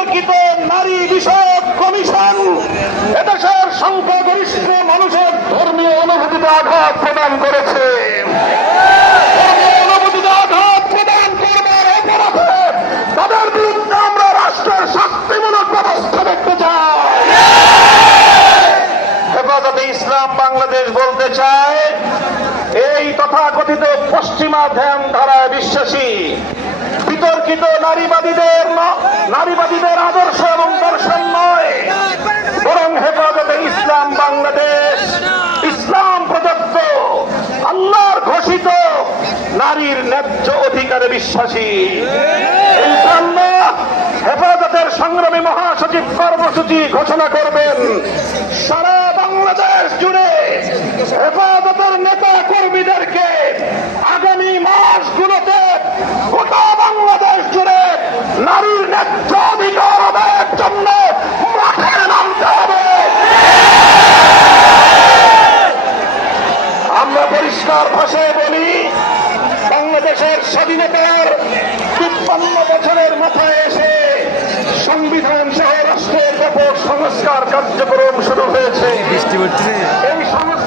বিতর্কিত নারী বিষয়ক কমিশন এদেশের সংখ্যাগরিষ্ঠ মানুষের ধর্মীয় অনুভূতিতে আঘাত প্রদান করেছে। ধর্মীয় অনুভূতিতে আঘাত প্রদান করবার অপরাধে তাদের বিরুদ্ধে আমরা রাষ্ট্রের শাস্তিমূলক ব্যবস্থা দেখতে চাই। হেফাজতে ইসলাম বাংলাদেশ বলতে চায়, এই তথাকথিত পশ্চিমা ধ্যান ধারায় বিশ্বাসী বিতর্কিত নারীবাদীদের আদর্শ এবং দর্শন নয়, বরং হেফাজতে ইসলাম বাংলাদেশ ইসলাম প্রদত্ত আল্লাহর ঘোষিত নারীর ন্যায্য অধিকারে বিশ্বাসী। ইনশাআল্লাহ হেফাজতের সংগ্রামী মহাসচিব কর্মসূচি ঘোষণা করবেন। সারা বাংলাদেশ জুড়ে হেফাজতের নেতা কর্মীদেরকে আগামী মাসগুলোতে গোটা বাংলাদেশ জুড়ে নারীর ন্যায্য অধিকার আদায়ের জন্য মাঠে নামতে হবে। আমরা পরিষ্কার ভাষায় বলি, বাংলাদেশের স্বাধীনতার ৫৩ বছরের মাথায় এসে সংবিধান সহ রাষ্ট্রের ব্যাপক সংস্কার কার্যক্রম শুরু হয়েছে। বৃষ্টি পড়ছে। এই সংস্কার